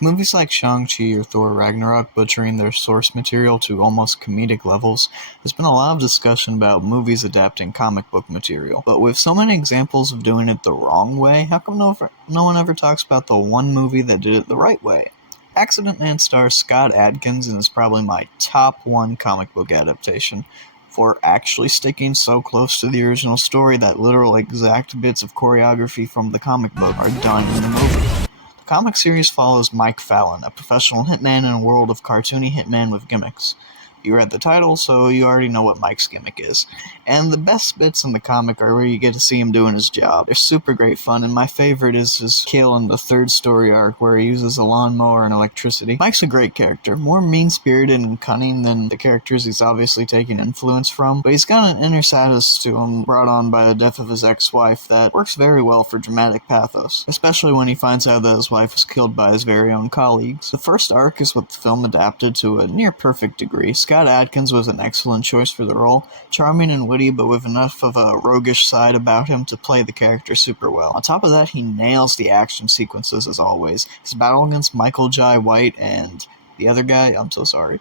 Movies like Shang-Chi or Thor Ragnarok butchering their source material to almost comedic levels, there's been a lot of discussion about movies adapting comic book material. But with so many examples of doing it the wrong way, how come no one ever talks about the one movie that did it the right way? Accident Man stars Scott Adkins and is probably my top one comic book adaptation for actually sticking so close to the original story that literal exact bits of choreography from the comic book are done in the movie. The comic series follows Mike Fallon, a professional hitman in a world of cartoony hitmen with gimmicks. You read the title, so you already know what Mike's gimmick is. And the best bits in the comic are where you get to see him doing his job. They're super great fun, and my favorite is his kill in the third story arc where he uses a lawnmower and electricity. Mike's a great character, more mean-spirited and cunning than the characters he's obviously taking influence from, but he's got an inner sadness to him brought on by the death of his ex-wife that works very well for dramatic pathos, especially when he finds out that his wife was killed by his very own colleagues. The first arc is what the film adapted to a near-perfect degree. Scott Adkins was an excellent choice for the role, charming and witty but with enough of a roguish side about him to play the character super well. On top of that, he nails the action sequences as always. His battle against Michael Jai White and the other guy, I'm so sorry,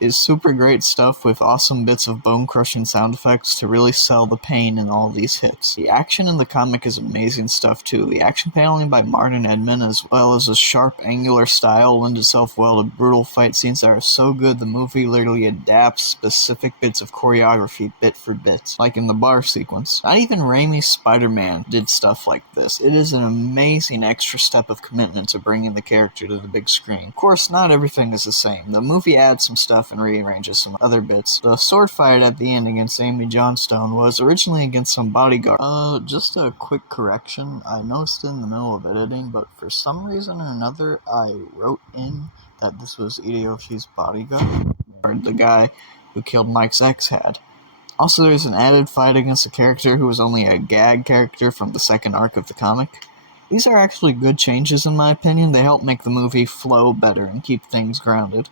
is super great stuff with awesome bits of bone-crushing sound effects to really sell the pain in all these hits. The action in the comic is amazing stuff too. The action paneling by Martin Edmond as well as his sharp, angular style lend itself well to brutal fight scenes that are so good the movie literally adapts specific bits of choreography bit for bit, like in the bar sequence. Not even Raimi's Spider-Man did stuff like this. It is an amazing extra step of commitment to bringing the character to the big screen. Of course, not everything is the same. The movie adds some stuff and rearranges some other bits. The sword fight at the end against Amy Johnstone was originally against some bodyguard. Just a quick correction. I noticed in the middle of editing, but for some reason or another, I wrote in that this was Hideyoshi's bodyguard, or the guy who killed Mike's ex had. Also, there's an added fight against a character who was only a gag character from the second arc of the comic. These are actually good changes in my opinion. They help make the movie flow better and keep things grounded.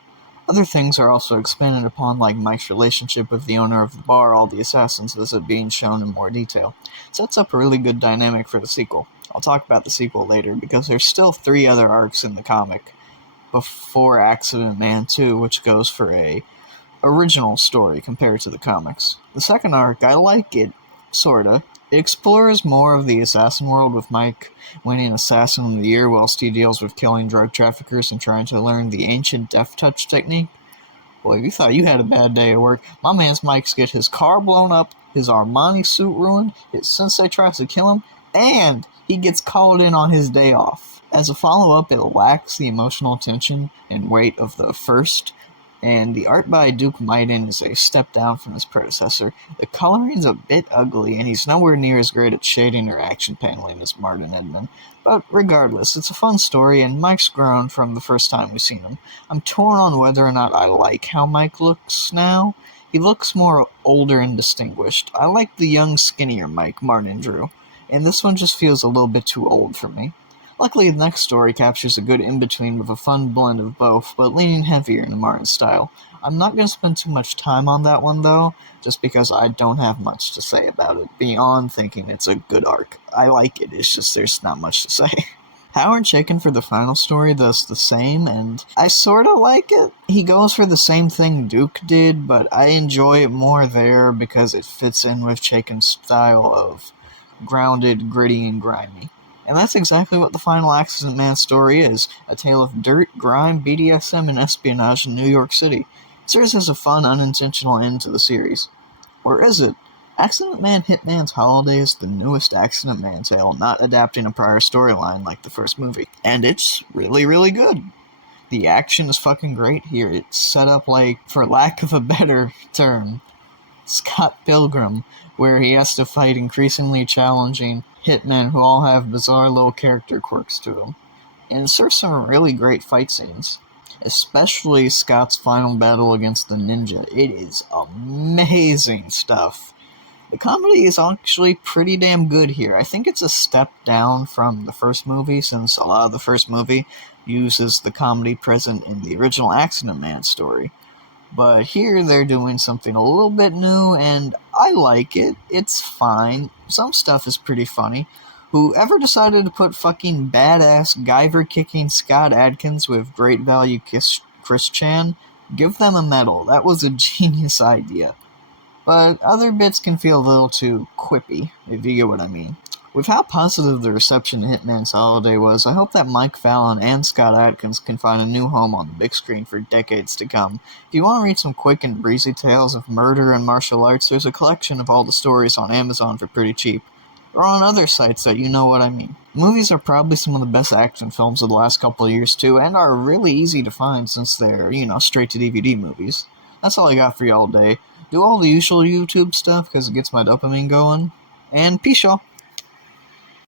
Other things are also expanded upon, like Mike's relationship with the owner of the bar all the assassins visit being shown in more detail. It sets up a really good dynamic for the sequel. I'll talk about the sequel later, because there's still 3 other arcs in the comic before Accident Man 2, which goes for a original story compared to the comics. The second arc, I like it, sorta. It explores more of the assassin world with Mike winning Assassin of the Year whilst he deals with killing drug traffickers and trying to learn the ancient death touch technique. Boy, if you thought you had a bad day at work, my man's Mike's get his car blown up, his Armani suit ruined, his sensei tries to kill him, and he gets called in on his day off. As a follow-up, it lacks the emotional tension and weight of the first, and the art by Duke Maiden is a step down from his predecessor. The coloring's a bit ugly, and he's nowhere near as great at shading or action paneling as Martin Edmond. But regardless, it's a fun story, and Mike's grown from the first time we've seen him. I'm torn on whether or not I like how Mike looks now. He looks more older and distinguished. I like the young, skinnier Mike Martin drew, and this one just feels a little bit too old for me. Luckily, the next story captures a good in-between with a fun blend of both, but leaning heavier into Martin's style. I'm not going to spend too much time on that one, though, just because I don't have much to say about it, beyond thinking it's a good arc. I like it, it's just there's not much to say. Howard Chaykin for the final story does the same, and I sorta like it. He goes for the same thing Duke did, but I enjoy it more there because it fits in with Chaykin's style of grounded, gritty, and grimy. And that's exactly what the final Accident Man story is, a tale of dirt, grime, BDSM, and espionage in New York City. It serves as a fun, unintentional end to the series. Or is it? Accident Man Hitman's Holiday is the newest Accident Man tale, not adapting a prior storyline like the first movie. And it's really, really good. The action is fucking great here. It's set up like, for lack of a better term, Scott Pilgrim, where he has to fight increasingly challenging hitmen who all have bizarre little character quirks to them. And it serves some really great fight scenes, especially Scott's final battle against the ninja. It is amazing stuff. The comedy is actually pretty damn good here. I think it's a step down from the first movie, since a lot of the first movie uses the comedy present in the original Accident Man story. But here they're doing something a little bit new, and I like it. It's fine. Some stuff is pretty funny. Whoever decided to put fucking badass Guyver-kicking Scott Adkins with great value Chris Chan, give them a medal. That was a genius idea. But other bits can feel a little too quippy, if you get what I mean. With how positive the reception to Hitman's Holiday was, I hope that Mike Fallon and Scott Adkins can find a new home on the big screen for decades to come. If you want to read some quick and breezy tales of murder and martial arts, there's a collection of all the stories on Amazon for pretty cheap. Or on other sites that you know what I mean. Movies are probably some of the best action films of the last couple of years too, and are really easy to find since they're, straight to DVD movies. That's all I got for y'all today. Do all the usual YouTube stuff because it gets my dopamine going. And peace, y'all.